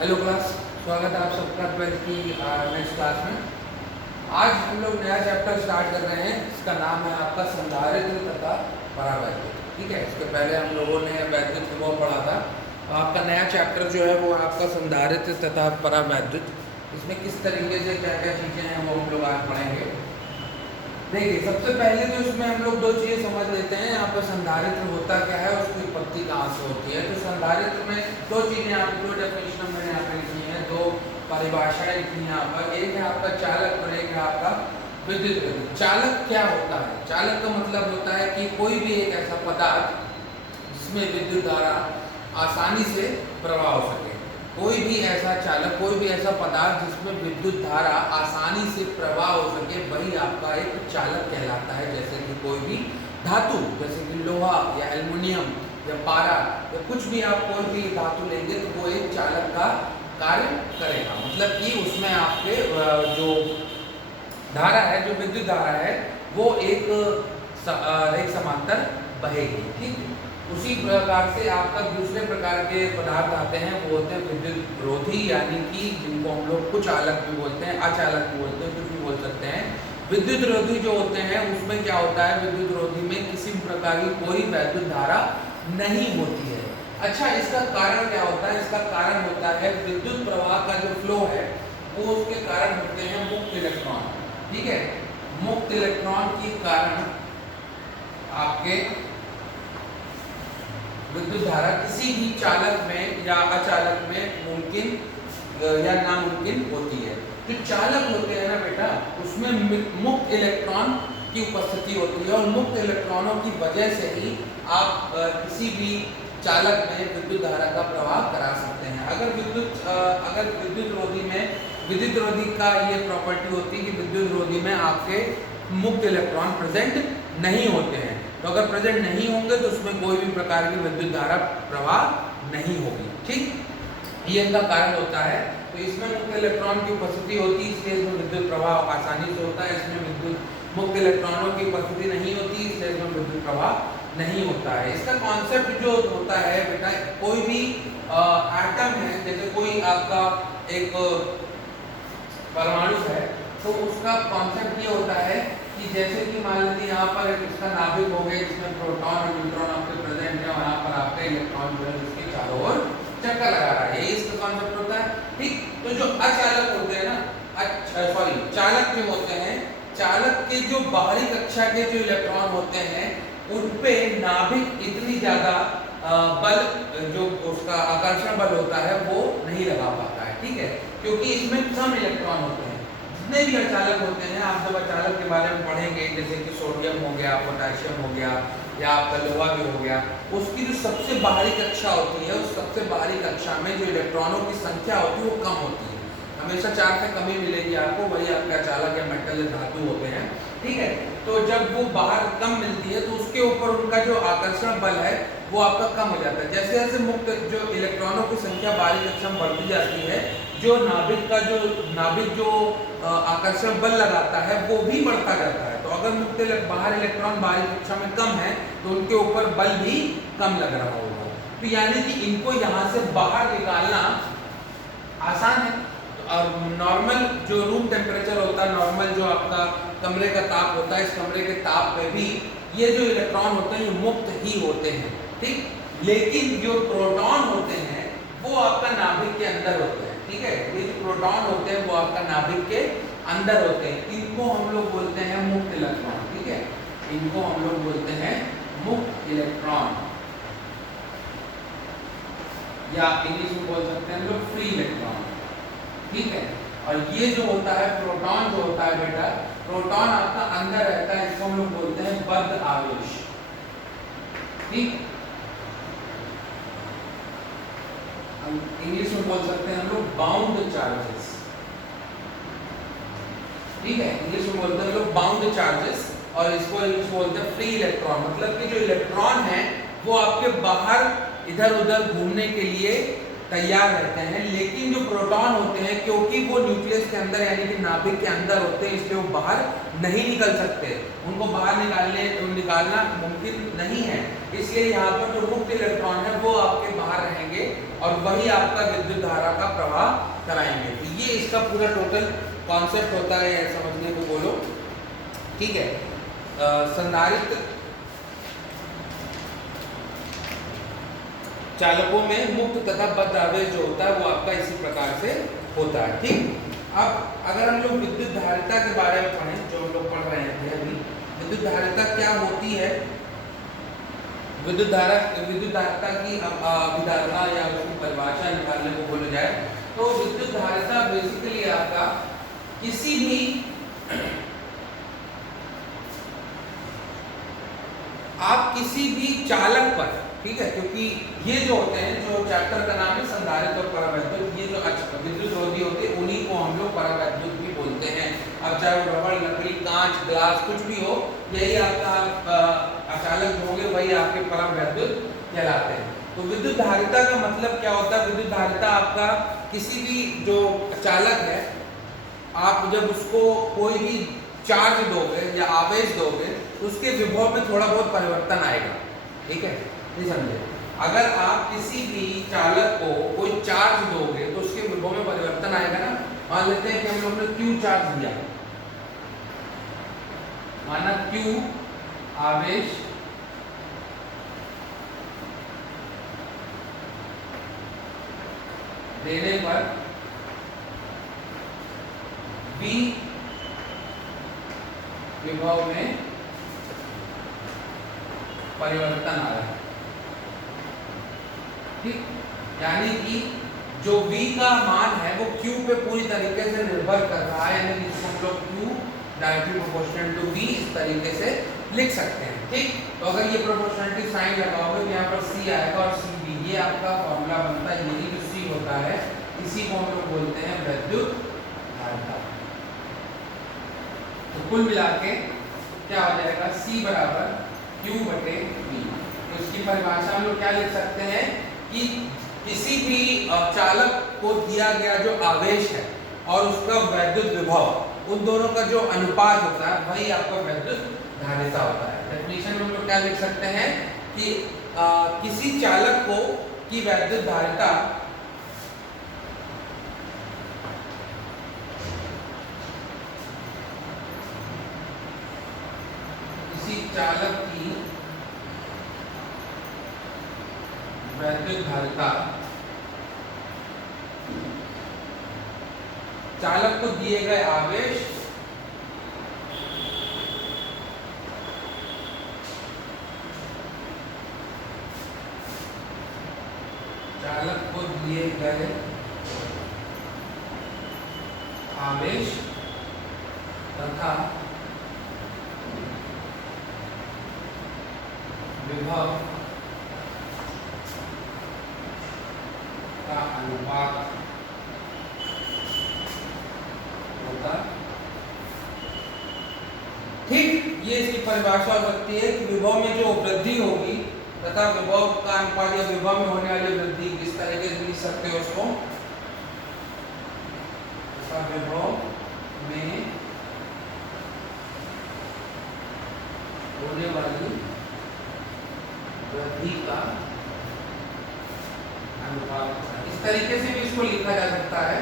Hello class, स्वागत है आप सबका 12th की नेक्स्ट क्लास में। आज हम लोग नया चैप्टर स्टार्ट कर रहे हैं। इसका नाम है आपका संधारित्र तथा परावैद्युत। ठीक है, इसके पहले हम लोगों ने वैद्युत को पढ़ा था। आपका नया चैप्टर जो है वो आपका संधारित्र तथा परावैद्युत। इसमें किस तरीके से क्या क्या चीज़ें हैं वो हम लोग आज पढ़ेंगे। देखिए, सबसे पहले तो इसमें हम लोग दो चीज़ें समझ लेते हैं। यहाँ पर संधारित्र होता क्या है, उसकी उत्पत्ति कहाँ से होती है। तो संधारित्र में दो चीज़ें आपको डेफिनेशन मैंने यहाँ पे लिखी है, दो परिभाषाएं लिखी हैं यहाँ पर। एक है आपका चालक और एक है आपका विद्युत रोधी। चालक क्या होता है? चालक का मतलब होता है कि कोई भी एक ऐसा पदार्थ जिसमें विद्युत धारा आसानी से प्रवाह हो सके। कोई भी ऐसा चालक, कोई भी ऐसा पदार्थ जिसमें विद्युत धारा आसानी से प्रवाह हो सके, वही आपका एक चालक कहलाता है। जैसे कि कोई भी धातु, जैसे कि लोहा या एल्युमिनियम या पारा या कुछ भी आप कोई भी धातु लेंगे तो वो एक चालक का कार्य करेगा। मतलब कि उसमें आपके जो धारा है, जो विद्युत धारा है, वो एक समांतर बहेगी। ठीक, उसी प्रकार से आपका दूसरे प्रकार के पदार्थ आते हैं, वो होते हैं विद्युत रोधी, यानी कि जिनको हम लोग कुछ चालक भी बोलते हैं, अचालक भी बोलते हैं, कुछ भी बोल सकते हैं। विद्युत रोधी जो होते हैं उसमें क्या होता है, विद्युत रोधी में किसी भी प्रकार की कोई वैद्युत धारा नहीं होती है। अच्छा, इसका कारण क्या होता है? इसका कारण होता है विद्युत प्रवाह का जो फ्लो है वो उसके कारण होते हैं मुक्त इलेक्ट्रॉन। ठीक है, मुक्त इलेक्ट्रॉन के कारण आपके विद्युत धारा किसी भी चालक में या अचालक में मुमकिन या नामुमकिन होती है। जो चालक होते हैं ना बेटा, उसमें मुक्त इलेक्ट्रॉन की उपस्थिति होती है और मुक्त इलेक्ट्रॉनों की वजह से ही आप किसी भी चालक में विद्युत धारा का प्रवाह करा सकते हैं। अगर विद्युत रोधी में, विद्युत रोधी का ये प्रॉपर्टी होती है कि विद्युत रोधी में आपके मुक्त इलेक्ट्रॉन प्रेजेंट नहीं होते हैं। तो अगर प्रेजेंट नहीं होंगे तो उसमें कोई भी प्रकार की विद्युत धारा प्रवाह नहीं होगी। ठीक, ये इनका कारण होता है। तो इसमें मुक्त इलेक्ट्रॉन की उपस्थिति होती है, इसलिए इसमें विद्युत प्रवाह आसानी से होता है। इसमें विद्युत मुक्त इलेक्ट्रॉनों की उपस्थिति नहीं होती, इसलिए इसमें विद्युत प्रवाह नहीं होता है। इसका कॉन्सेप्ट जो होता है बेटा, कोई भी एटम है, जैसे कोई आपका एक परमाणु है, तो उसका कॉन्सेप्ट ये होता है कि जैसे कि मान लीजिए यहाँ पर इसका नाभिक हो गया जिसमें प्रोटॉन और न्यूट्रॉन आपके प्रेजेंट है, वहाँ पर आपका इलेक्ट्रॉन जो है उसके चारों ओर चक्कर लगा रहा है। ये इसका कॉन्सेप्ट होता है। ठीक, तो जो अचालक होते हैं ना, चालक जो होते हैं, चालक के जो बाहरी कक्षा के जो इलेक्ट्रॉन होते हैं उन पे नाभिक इतनी ज्यादा बल, जो उसका आकर्षण बल होता है, वो नहीं लगा पाता है। ठीक है, क्योंकि इसमें कम इलेक्ट्रॉन होते हैं। जितने भी अचालक होते हैं, आप जब अचालक के बारे में पढ़ेंगे, जैसे कि सोडियम हो गया, पोटेशियम हो गया या आपका लोहा भी हो गया, उसकी जो सबसे बाहरी कक्षा होती है, उस सबसे बाहरी कक्षा में जो इलेक्ट्रॉनों की संख्या होती है वो कम होती है। हमेशा 4 से कम ही मिलेगी आपको, वही आपके अचालक या मेटल धातु होते हैं। ठीक है, तो जब वो बाहर कम मिलती है तो उसके ऊपर उनका जो आकर्षण बल है वो आपका कम हो जाता है। जैसे जैसे मुक्त जो इलेक्ट्रॉनों की संख्या बाहरी कक्षा में बढ़ती जाती है, जो नाभिक जो आकर्षण बल लगाता है वो भी बढ़ता जाता है। तो अगर मुक्त बाहर इलेक्ट्रॉन बाहरी कक्षा में कम है तो उनके ऊपर बल भी कम लग रहा होगा। तो यानी कि इनको यहाँ से बाहर निकालना आसान है। और नॉर्मल जो रूम टेम्परेचर होता है, नॉर्मल जो आपका कमरे का ताप होता है, इस कमरे के ताप पे भी ये जो इलेक्ट्रॉन होते हैं ये मुक्त ही होते हैं। ठीक, लेकिन जो प्रोटॉन होते हैं वो आपका नाभिक के अंदर होते हैं। ठीक है, ये जो प्रोटॉन होते हैं वो आपका नाभिक के अंदर होते हैं। इनको हम लोग बोलते हैं मुक्त इलेक्ट्रॉन। ठीक है, इनको हम लोग बोलते हैं मुक्त इलेक्ट्रॉन, या इंग्लिश में बोल सकते हैं हम लोग फ्री इलेक्ट्रॉन। ठीक है, और ये जो होता है प्रोटॉन, जो होता है बेटा, प्रोटॉन आपका अंदर रहता है, इसको हम लोग बोलते हैं बद्ध आवेश। ठीक, इंग्लिश में बोल सकते हैं हम लोग बाउंड चार्जेस। ठीक है, इंग्लिश में बोलते हैं हम लोग बाउंड चार्जेस, और इसको इंग्लिश में बोलते हैं फ्री इलेक्ट्रॉन। मतलब कि जो इलेक्ट्रॉन है वो आपके बाहर इधर उधर घूमने के लिए तैयार रहते हैं, लेकिन जो प्रोटॉन होते हैं क्योंकि वो न्यूक्लियस के अंदर यानी कि नाभिक के अंदर होते हैं, इसलिए वो बाहर नहीं निकल सकते, उनको बाहर निकालना मुमकिन नहीं है। इसलिए यहाँ पर जो मुक्त इलेक्ट्रॉन है वो आपके बाहर रहेंगे और वही आपका विद्युत धारा का प्रवाह कराएंगे। तो ये इसका पूरा टोटल कॉन्सेप्ट होता है, समझने को बोलो, ठीक है। संधारित्र चालकों में मुक्त तथा बद्ध आवेश जो होता है वो आपका इसी प्रकार से होता है, ठीक। अब अगर हम लोग विद्युत धारिता के बारे में पढ़ें, जो हम लोग पढ़ रहे थे अभी, विद्युत धारिता क्या होती है, विद्युत धारिता की अवधारणा या उसकी परिभाषा निकालने को बोला जाए तो विद्युत धारिता बेसिकली आपका किसी भी चालक पर, ठीक है, क्योंकि ये जो होते हैं, जो चैप्टर का नाम है संधारित्र और परावैद्युत, ये जो विद्युत रोधी होते हैं उन्हीं को हम लोग परावैद्युत भी बोलते हैं। अब चाहे वो रबड़, लकड़ी, कांच, ग्लास कुछ भी हो, यही आपका अचालक जो होंगे वही आपके परावैद्युत कहलाते हैं। तो विद्युत धारिता का मतलब क्या होता है? विद्युत धारिता आपका किसी भी जो चालक है, आप जब उसको कोई भी चार्ज दोगे या आवेश दोगे तो उसके विभव में थोड़ा बहुत परिवर्तन आएगा, ठीक है, नहीं समझे? अगर आप किसी भी चालक को कोई चार्ज दोगे तो उसके विभव में परिवर्तन आएगा ना। मान लेते हैं कि हम लोग ने Q चार्ज दिया, माना Q आवेश देने पर V विभव में परिवर्तन आ रहा है, ठीक। यानी कि जो V का मान है वो Q पे पूरी तरीके से निर्भर कर रहा है, यानी जिसको हम लोग Q directly proportional to V इस तरीके से लिख सकते हैं, ठीक। तो अगर ये प्रोपोर्शनलिटी साइन लगाओगे तो यहाँ पर C आएगा और CV, ये आपका फॉर्मूला बनता है। यही जो C होता है इसी को हम लोग बोलते हैं विद्युत धारिता। तो कुल मिला के क्या हो जाएगा? C बराबर Q बटे V। तो इसकी परिभाषा हम लोग क्या लिख सकते हैं कि किसी भी चालक को दिया गया जो आवेश है और उसका वैद्युत विभव, उन दोनों का जो अनुपात होता है वही आपका विद्युत धारिता होता है। डेफिनेशन में हम लोग क्या लिख सकते हैं कि किसी चालक को की वैद्युत धारिता चालक की वैद्युत धारिता, चालक को दिए गए आवेश तथा विभव का अनुपात होता, ठीक। ये इसकी परिभाषा हो सकती है कि विभव में जो वृद्धि होगी तथा विभव का अनुपात या विभव में होने वाली वृद्धि, किस तरीके से लिख सकते हो उसको, विभव में होने वाली वृद्धि का अनुपात, इस तरीके से भी इसको लिखा जा सकता है।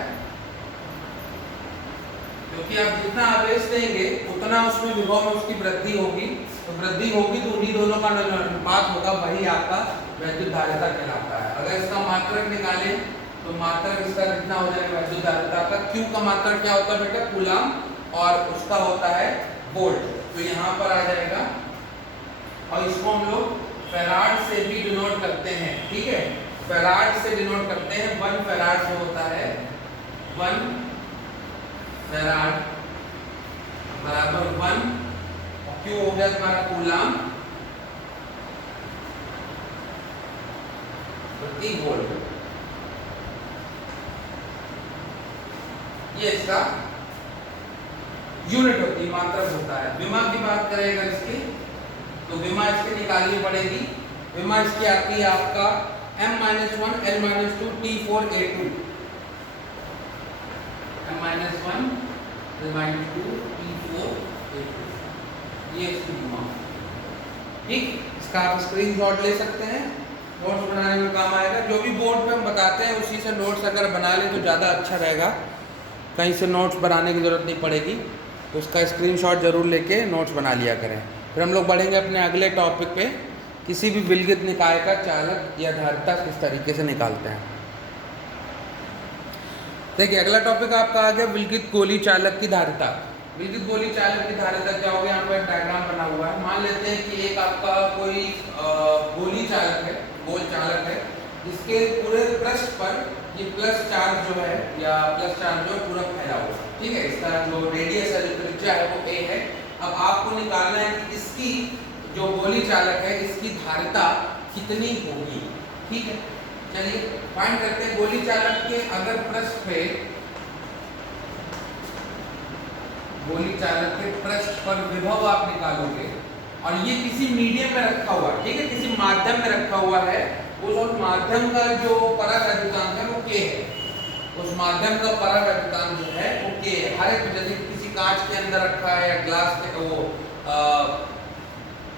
क्योंकि आप जितना आवेश देंगे उतना उसमें विभव में उसकी वृद्धि होगी, तो वृद्धि होगी तो उन्हीं दोनों का अनुपात होगा, वही आपका वैद्युत धारिता कहलाता है। अगर इसका मात्रक निकालें तो मात्रक इसका कितना हो जाएगा वैद्युत धारिता का? Q का मात्रक क्या होता है बेटा? कूलम, और उसका होता है वोल्ट। तो यहाँ पर आ जाएगा और इसको हम लोग फैराड से भी डिनोट करते हैं, ठीक है। फैराड से डिनोट करते हैं, 1 फैराड जो होता है, 1 फैराड बराबर 1, और Q हो गया तुम्हारा कूलम प्रति वोल्ट। ये इसका यूनिट होती है, मात्रक होता है। विमा की बात करें अगर इसकी, तो विमा इसकी निकालनी पड़ेगी। विमा इसकी आती है आपका m-1 l-2 T4 A2, m-1 l-2 T4 A2, ये सिग्मा। ठीक, इसका आप स्क्रीनशॉट ले सकते हैं, नोट्स बनाने में काम आएगा। जो भी बोर्ड पे हम बताते हैं उसी से नोट्स अगर बना लें तो ज़्यादा अच्छा रहेगा, कहीं से नोट्स बनाने की ज़रूरत नहीं पड़ेगी। तो उसका स्क्रीनशॉट ज़रूर लेके नोट्स बना लिया करें। फिर हम लोग बढ़ेंगे अपने अगले टॉपिक पे, किसी भी विलगित निकाय का चालक या धारिता किस तरीके से निकालते हैं। देखिए अगला टॉपिक आपका आ गया विलगित गोली चालक की धारिता। विलगित गोली चालक की धारिता क्या होगी, यहाँ पर एक डायग्राम बना हुआ है। मान लेते हैं कि एक आपका कोई गोली चालक है, गोल चालक है, जिसके पूरे पृष्ठ पर ये प्लस चार्ज जो है या प्लस चार्ज जो है पूरा फैला हुआ है। ठीक है, इसका जो रेडियस है, जो त्रिज्या है वो a है। अब आपको निकालना है कि इसकी जो गोली चालक है इसकी धारिता कितनी होगी। ठीक है, चलिए फाइंड करते हैं। गोली चालक के अगर पृष्ठ पे, गोली चालक के पृष्ठ पर विभव आप निकालोगे और ये किसी मीडियम में रखा हुआ है, ठीक है, किसी माध्यम में रखा हुआ है, उस माध्यम का जो परावैद्युतांक है वो k है। उस माध्यम का परावैद्युतांक जो है वो k है। हर एक जैसे किसी कांच के अंदर रखा है या ग्लास के वो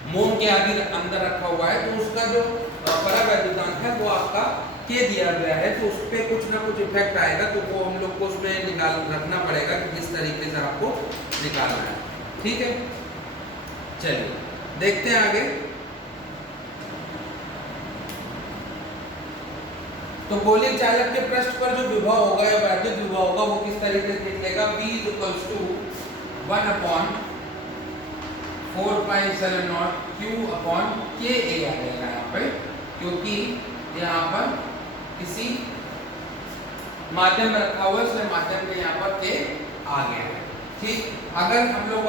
मोम के आदि अंदर रखा हुआ है, तो उसका जो परावैद्युतांक है वो आपका के दिया गया है। तो उस पर कुछ ना कुछ इफेक्ट आएगा, तो वो हम लोग को उसमें निकाल रखना पड़ेगा कि किस तरीके से आपको निकालना है। ठीक है, चलिए देखते हैं आगे। तो गोली चालक के पृष्ठ पर जो विभव होगा या वैद्युत विभव होगा वो किस तरीके से निकलेगा, V = 1/4πε0 Q/K A आ जाएगा यहाँ पे, क्योंकि यहाँ पर किसी माध्यम में रखा हुआ है, इसलिए माध्यम के यहाँ पर K आ गया है। ठीक, अगर हम लोग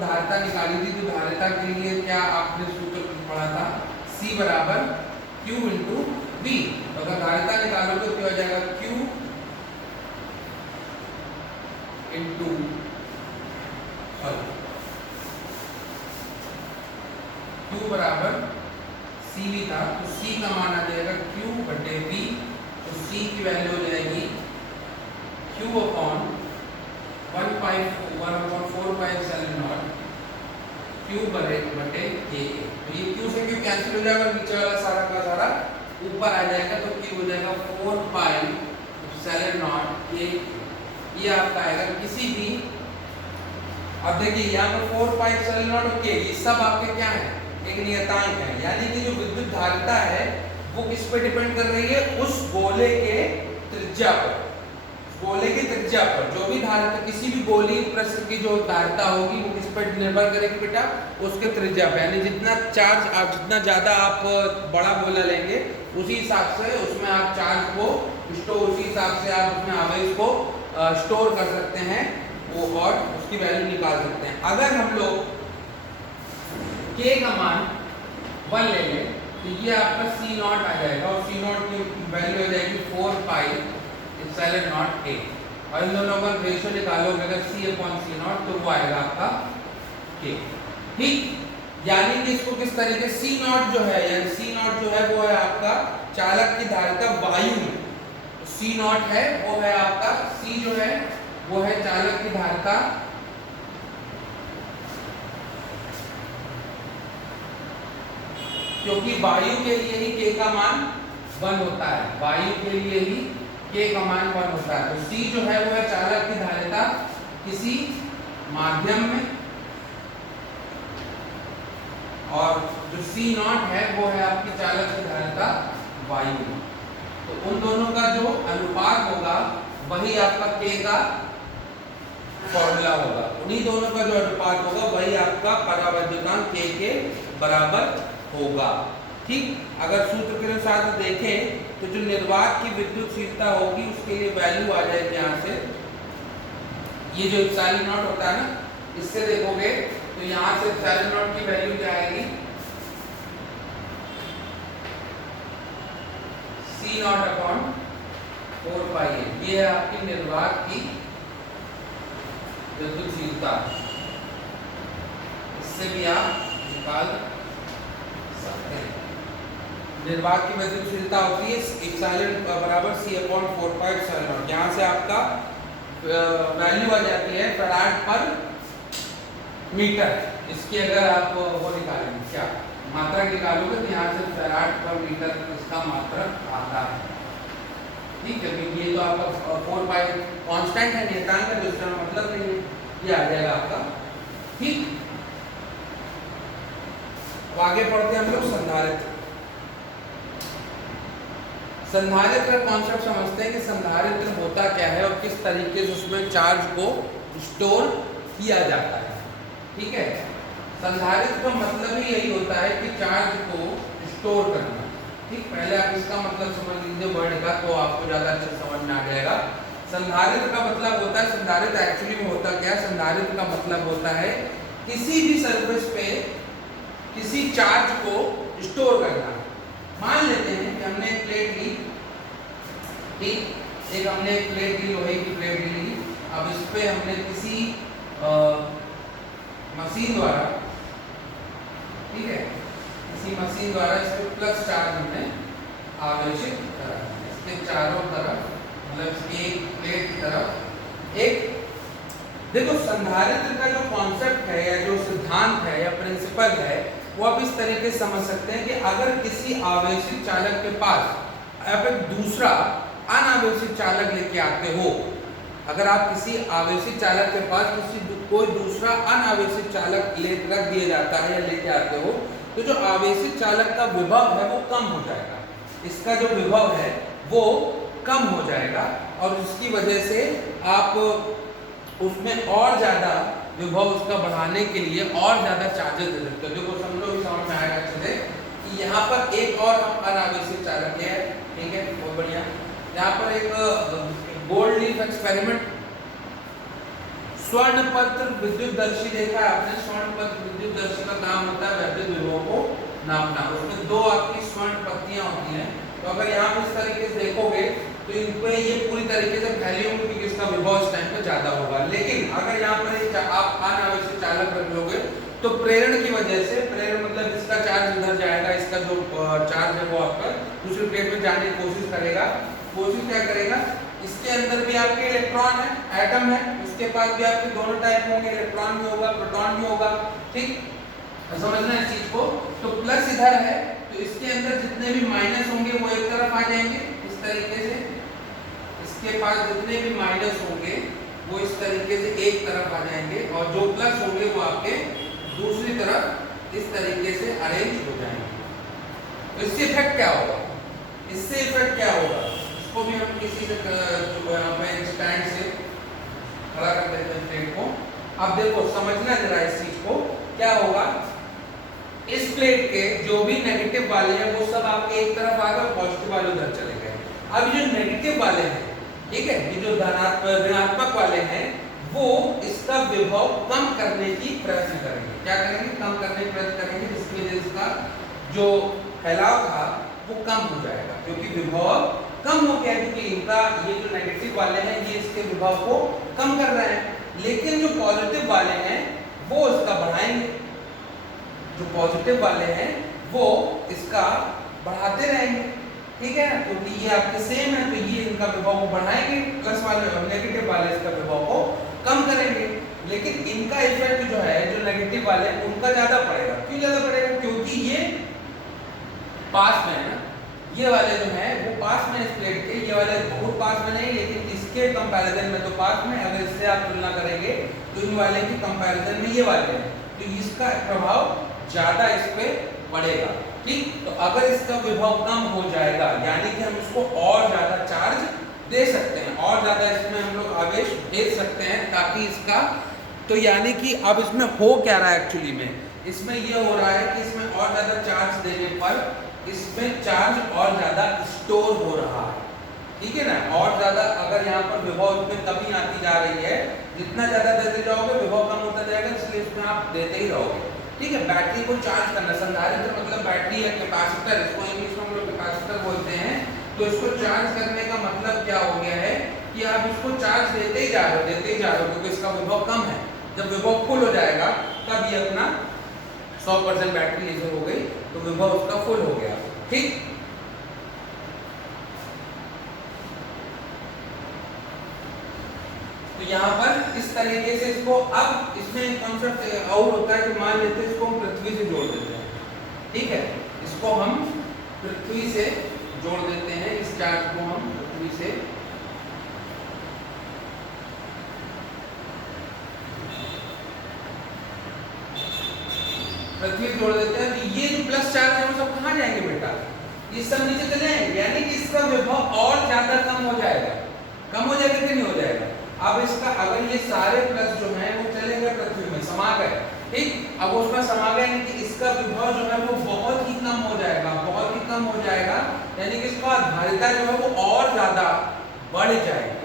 धारिता निकाली थी, तो धारिता के लिए क्या आपने सूत्र पढ़ा था, C = Q × V। तो अगर धारिता निकालोगे तो क्या हो जाएगा, Q बराबर CV था, तो C का मान आ जाएगा Q/V। तो C की वैल्यू हो जाएगी Q/1/4πε0 Q/K। तो ये Q से Q कैंसिल हो जाएगा, नीचे वाला सारा का सारा ऊपर आ जाएगा, तो Q हो जाएगा 4πε0 K। ये आपका आएगा किसी भी, अब देखिए यहाँ पर 4πε0 K, ये सब आपके क्या है, एक नियतांक है। यानी कि जो विद्युत धारिता है वो किस पे डिपेंड कर रही है, उस गोले के त्रिज्या पर। गोले की त्रिज्या पर जो भी धारिता, किसी भी गोली पृष्ठ की जो धारिता होगी वो किस पर निर्भर करेगी बेटा, उसके त्रिज्या पर। यानी जितना चार्ज आप, जितना ज्यादा आप बड़ा गोला लेंगे उसी हिसाब से उसमें आप चार्ज को स्टोर, उसी हिसाब से आप उसमें आवेश को स्टोर कर सकते हैं वो, और उसकी वैल्यू निकाल सकते हैं। अगर हम लोग K का मान 1 ले लें तो ये आपका C0 आ जाएगा, और C0 की वैल्यू हो जाएगी 4πε0 A। और इन दोनों का रेशियो निकालोगे अगर C/C0 तो वो आएगा आपका K। ठीक, यानी कि इसको किस तरीके, C0 जो है, यानी C0 जो है वो है आपका चालक की धारिता वायु में। C0 है वो है आपका, C जो है वो है चालक की धारिता क्योंकि वायु के लिए ही K का मान 1 होता है, वायु के लिए ही K का मान 1 होता है। तो C जो है वो है चालक की धारिता किसी माध्यम में, और जो C0 है वो है आपकी चालक की धारिता वायु में। तो उन दोनों का जो अनुपात होगा वही आपका K का फॉर्मूला होगा। उन्हीं दोनों का जो अनुपात होगा वही आपका परावैद्युतांक K के बराबर होगा। ठीक, अगर सूत्र के अनुसार देखें तो जो निर्वात की विद्युतशीलता होगी उसके लिए वैल्यू आ जाएगी यहाँ से, ये जो ε0 होता है ना, इससे देखोगे तो यहाँ से ε0 की वैल्यू क्या आएगी, C0/4πA। ये है आपकी निर्वात की विद्युतशीलता, इससे भी आप निकाल सकते हैं। निर्वात की गतिशीलता होती है एप्सिलॉन बराबर C/4πε0। यहाँ से आपका वैल्यू आ जाती है फैराड पर मीटर। इसकी अगर आप वो निकालेंगे क्या मात्रा निकालोगे तो यहाँ से फैराड पर मीटर इसका मात्रक आता है। ठीक है, क्योंकि ये तो आपका 4 पाई कांस्टेंट है, नियतांक है, दूसरा मतलब नहीं है, ये आ जाएगा आपका। ठीक, अब आगे पढ़ते हैं हम लोग संधारित्र। संधारित्र का कॉन्सेप्ट समझते हैं कि संधारित्र होता क्या है और किस तरीके से उसमें चार्ज को स्टोर किया जाता है। ठीक है, संधारित्र का मतलब ही यही होता है कि चार्ज को स्टोर करना। ठीक, पहले आप इसका मतलब समझ लीजिए वर्ड का, तो आपको ज्यादा अच्छे समझ में आ जाएगा। संधारित्र का मतलब होता है, संधारित्र एक्चुअली में होता क्या है, संधारित्र का मतलब होता है किसी भी सरफेस पे किसी चार्ज को स्टोर करना। मान लेते हैं कि हमने एक प्लेट ली, ठीक, एक हमने एक प्लेट ली, लोहे की प्लेट ली। अब इस पे हमने किसी मशीन द्वारा, ठीक है, किसी मशीन द्वारा इस पे प्लस चार्ज हमने आवेशित करा। इसके चारों तरफ मतलब एक प्लेट की तरफ एक, देखो संधारित्र का जो कॉन्सेप्ट है या जो सिद्धांत है या प्रिंसिपल है वो आप इस तरीके से समझ सकते हैं कि अगर किसी आवेशित चालक के पास आप एक दूसरा अनावेशित चालक लेके आते हो, अगर आप किसी आवेशित चालक के पास कोई दूसरा अनावेशित चालक रख दिया जाता है या लेके आते हो, तो जो आवेशित चालक का विभव है वो कम हो जाएगा, इसका जो विभव है वो कम हो जाएगा और इसकी वजह से आप उसमें और ज्यादा विभव उसका बढ़ाने के लिए और ज्यादा चार्जेस दे सकते हो। देखो समझो भी समझ में आएगा अच्छे से कि यहाँ पर एक और अनावेशित चालक है, ठीक है, बहुत बढ़िया। यहाँ पर एक गोल्ड लीफ एक्सपेरिमेंट, स्वर्णपत्र विद्युतदर्शी देखा है आपने। स्वर्णपत्र विद्युतदर्शी का काम होता है वैद्युत विभव को नापना। उसमें दो आपकी स्वर्ण पत्तियां होती हैं, तो अगर यहाँ पर इस तरीके से देखोगे तो इन पे ये पूरी तरीके से फैली होगी क्योंकि इसका विभव इस टाइम पे ज्यादा होगा। लेकिन अगर यहाँ पर एक आप अनावश्यक चालक रख लोगे तो प्रेरण की वजह से, प्रेरण मतलब इसका चार्ज इधर जाएगा, इसका जो चार्ज है वो आपका दूसरी प्लेट में जाने की कोशिश करेगा। कोशिश क्या करेगा, इसके अंदर भी आपके इलेक्ट्रॉन है, एटम है, उसके पास भी आपके दोनों टाइप होंगे, इलेक्ट्रॉन भी होगा, प्रोटॉन भी होगा। ठीक, समझना इस चीज को। तो प्लस इधर है तो इसके अंदर जितने भी माइनस होंगे वो एक तरफ आ जाएंगे इस तरीके से, इसके पास जितने भी माइनस होंगे वो इस तरीके से एक तरफ आ जाएंगे और जो प्लस होंगे वो आपके दूसरी तरफ इस तरीके से अरेंज हो जाएंगे। तो इससे इफेक्ट क्या होगा, इससे इफेक्ट क्या होगा, इसको भी हम किसी से स्टैंड से खड़ा कर देते हैं प्लेट को। अब देखो समझना जरा इस चीज को, क्या होगा, इस प्लेट के जो भी नेगेटिव वाले हैं वो सब आपके एक तरफ आ गए, पॉजिटिव वाले उधर चले गए। अब जो नेगेटिव वाले हैं, ठीक है, ये जो ऋणात्मक वाले हैं वो इसका विभव कम करने की प्रयत्न करेंगे। क्या करेंगे, कम करने की प्रयत्न करेंगे, जिसकी वजह से इसका जो फैलाव था वो कम हो जाएगा क्योंकि विभव कम हो गया, क्योंकि इनका ये जो नेगेटिव वाले हैं ये इसके विभव को कम कर रहे हैं, लेकिन जो पॉजिटिव वाले हैं वो इसका बढ़ाएंगे। जो पॉजिटिव वाले हैं वो इसका बढ़ाते रहेंगे, ठीक है, क्योंकि ये आपके सेम है तो ये इनका विभव को बढ़ाएंगे, प्लस वाले नेगेटिव वाले इसका विभव को कम करेंगे। लेकिन इनका इफेक्ट जो है, जो नेगेटिव वाले उनका ज्यादा पड़ेगा। क्यों ज्यादा पड़ेगा, क्योंकि ये पास में है ना, ये वाले जो है वो पास में इस प्लेट के, ये वाले बहुत पास में नहीं, लेकिन इसके कंपैरिजन में तो पास में। अगर इससे आप तुलना करेंगे तो इन वाले की कंपैरिजन में ये वाले हैं, तो इसका प्रभाव ज्यादा इस पे पड़ेगा। ठीक, तो अगर इसका विभव कम हो जाएगा यानी कि हम इसको और ज्यादा चार्ज दे सकते हैं, और ज्यादा इसमें हम लोग आवेश भेज सकते हैं ताकि इसका, तो यानी कि अब इसमें हो क्या रहा है एक्चुअली में, इसमें ये हो रहा है कि इसमें और ज्यादा चार्ज देने पर इसमें चार्ज और ज्यादा स्टोर हो रहा है। ठीक है ना, और ज्यादा अगर यहाँ पर विभव में कमी आती जा रही है, जितना ज्यादा देते जाओगे विभव कम होता जाएगा, इसलिए इसमें आप देते ही रहोगे। ठीक है, बैटरी को चार्ज करना, संधारित्र मतलब बैटरी या कैपेसिटर, इसको इंग्लिश में हम लोग कैपेसिटर बोलते हैं। तो इसको चार्ज करने का मतलब क्या हो गया है कि आप इसको चार्ज देते ही जा रहे हो, देते ही जा रहे हो, क्योंकि इसका विभव कम है। जब विभव फुल हो जाएगा तब ये अपना 100% बैटरी जैसे हो गई तो विभव उसका फुल हो गया। ठीक। तो यहाँ पर इस तरीके से इसको, अब इसमें कॉन्सेप्ट और होता है कि मान लेते हैं इसको हम पृथ्वी से जोड़ देते हैं, ठीक है, इसको हम पृथ्वी से जोड़ देते हैं, इस चार्ज को हम पृथ्वी से जोड़ देते हैं। तो ये जो प्लस चार्ज है वो सब कहाँ जाएंगे बेटा, ये सब नीचे चले जाएंगे, यानी कि इसका विभव और ज्यादा कम हो जाएगा। कम हो जाएगा कि नहीं हो जाएगा। अब इसका अगर ये सारे प्लस जो हैं वो चले गए पृथ्वी में, समा गए, ठीक, अब उसमें समा गए, यानी कि इसका विभव जो है वो बहुत ही कम हो जाएगा, बहुत ही कम हो जाएगा, यानी कि इसका धारिता जो है वो और ज्यादा बढ़ जाएगी।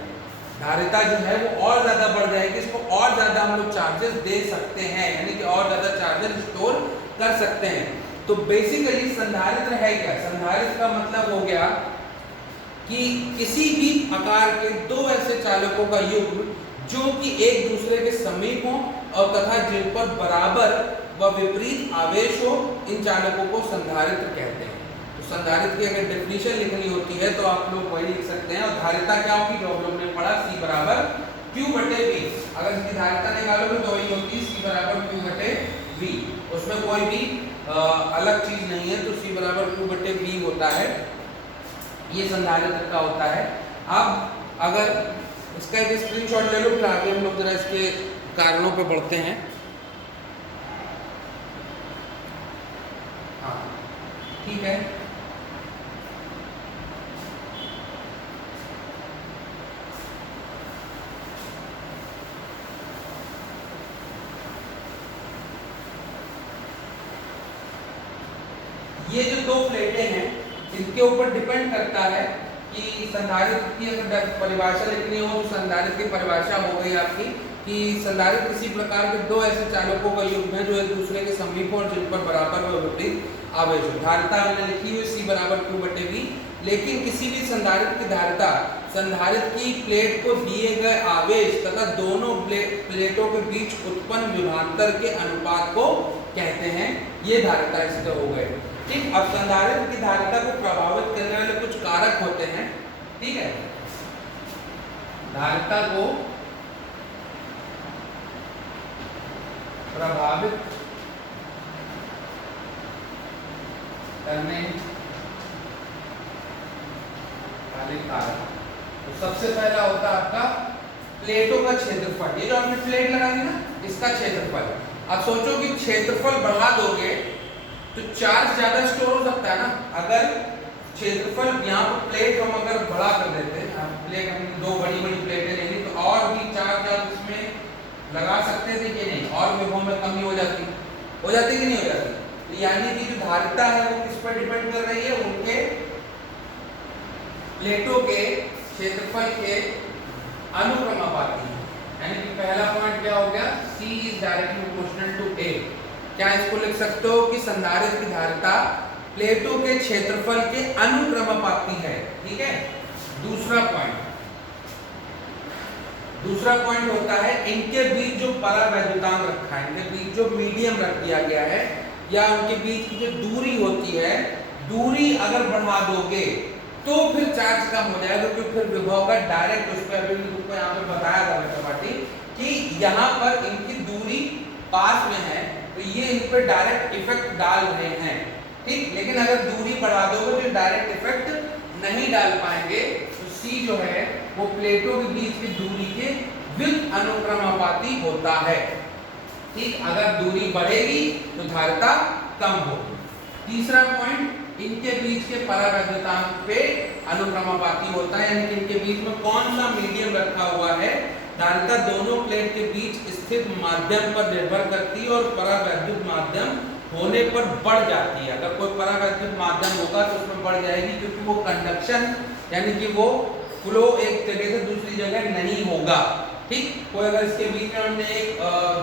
धारिता जो है वो और ज्यादा बढ़ जाएगी, इसको और ज्यादा हम लोग चार्जेस दे सकते हैं, यानी कि और ज्यादा चार्जेस स्टोर कर सकते हैं। तो बेसिकली संधारित्र है क्या, संधारित्र का मतलब हो गया कि किसी भी आकार के दो ऐसे चालकों का युग्म जो कि एक दूसरे के समीप हो और तथा जिन पर बराबर व विपरीत आवेश हो, इन चालकों को संधारित्र कहते हैं। तो संधारित्र की अगर डेफिनेशन लिखनी होती है तो आप लोग वही लिख सकते हैं, और धारिता क्या होगी जो हम लोग ने पढ़ा, C बराबर Q/V। अगर इसकी धारिता निकालोगे तो वही होती है C बराबर Q/V, उसमें कोई भी अलग चीज नहीं है, तो C बराबर Q/V होता है, ये संधारित्र का होता है। अब अगर इसका एक स्क्रीनशॉट ले लो, फिर आगे हम लोग जरा इसके कारणों पे बढ़ते हैं। हाँ ठीक है, ये जो दो प्लेटें हैं इनके ऊपर डिपेंड करता है कि संधारित्र की अगर परिभाषा लिखनी हो तो संधारित्र की परिभाषा हो गई आपकी कि संधारित्र किसी प्रकार के दो ऐसे चालकों का युग्म है जो एक दूसरे के समीप हो और जिन पर बराबर व विपरीत आवेश हो। धारिता हमने लिखी हुई C बराबर Q/V, लेकिन किसी भी संधारित्र की धारिता संधारित्र की प्लेट को दिए गए आवेश तथा दोनों प्लेटों के बीच उत्पन्न विभवांतर के अनुपात को कहते हैं। ये धारिता इसके हो गए, ठीक। अब संधारित्र की धारिता को प्रभावित करने वाले कुछ कारक होते हैं, ठीक है। धारिता को प्रभावित करने वाले कारक, तो सबसे पहला होता है आपका प्लेटों का क्षेत्रफल। ये जो आपने प्लेट लगाई ना, इसका क्षेत्रफल। अब सोचो कि क्षेत्रफल बढ़ा दोगे तो चार्ज ज्यादा स्टोर हो सकता है ना। अगर क्षेत्रफल यहाँ पर प्लेट हम अगर बड़ा कर देते हैं, प्लेट हमने दो बड़ी बड़ी प्लेटें लेनी तो और भी चार्ज आप इसमें लगा सकते थे कि नहीं, और विभव में कमी हो जाती कि नहीं हो जाती। तो यानी कि जो धारिता है वो किस पर डिपेंड कर रही है, उनके प्लेटों के क्षेत्रफल के अनुक्रमानुपाती है। यानी कि पहला पॉइंट क्या हो गया, C is directly proportional to A। क्या इसको लिख सकते हो कि संधारित्र की धारिता प्लेटों के क्षेत्रफल के अनुक्रमानुपाती है, ठीक है। दूसरा पॉइंट होता है इनके बीच जो परावैद्युतांक रखा है, इनके बीच जो मीडियम रख दिया गया है या उनके बीच की जो दूरी होती है, दूरी अगर बढ़ा दोगे तो फिर चार्ज कम हो जाएगा, क्योंकि फिर विभव का डायरेक्ट उस पर अभी तुमको यहाँ पे बताया था पार्टी कि यहाँ पर इनकी दूरी पास में है तो ये इन पर डायरेक्ट इफेक्ट डाल रहे हैं, ठीक। लेकिन अगर दूरी बढ़ा दोगे तो डायरेक्ट इफेक्ट नहीं डाल पाएंगे। तो C जो है वो प्लेटों के बीच की दूरी के व्युत अनुक्रमानुपाती होता है, ठीक। अगर दूरी बढ़ेगी तो धारिता कम होगी। तीसरा पॉइंट, इनके बीच के परावैद्युतांक पे अनुक्रमानुपाती होता है, यानी कि इनके बीच में कौन सा मीडियम रखा हुआ है। धारिता दोनों प्लेट के बीच स्थित माध्यम पर निर्भर करती है और परावैद्युत माध्यम होने पर बढ़ जाती है। अगर कोई परावैद्युत माध्यम होगा तो उसमें बढ़ जाएगी, क्योंकि वो कंडक्शन यानी कि वो फ्लो एक जगह से दूसरी जगह नहीं होगा, ठीक। कोई अगर इसके बीच में हमने एक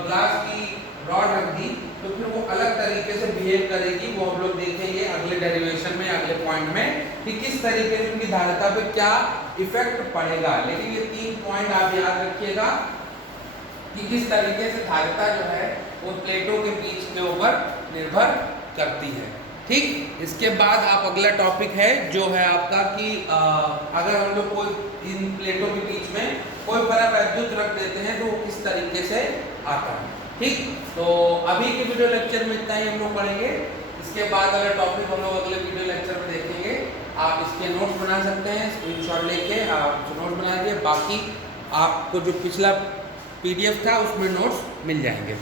ग्लास की रॉड रख दी तो फिर वो अलग तरीके से बिहेव करेगी, वो हम लोग देखेंगे अगले डेरिवेशन में, अगले पॉइंट में कि किस तरीके से उनकी धारिता पे क्या इफेक्ट पड़ेगा। लेकिन ये 3 पॉइंट आप याद रखिएगा कि किस तरीके से धारिता जो है वो प्लेटों के बीच के ऊपर निर्भर करती है, ठीक, इसके बाद आप अगला टॉपिक है जो है आपका कि अगर हम लोग कोई इन प्लेटों के बीच में कोई परावैद्युत रख देते हैं तो वो किस तरीके से आता है। ठीक, तो अभी के वीडियो लेक्चर में इतना ही हम लोग पढ़ेंगे। इसके बाद अगर टॉपिक हम लोग अगले वीडियो लेक्चर में देखेंगे, आप इसके नोट्स बना सकते हैं, स्क्रीनशॉट लेके आप नोट्स बना दिए, बाकी आपको जो पिछला PDF था उसमें नोट्स मिल जाएंगे।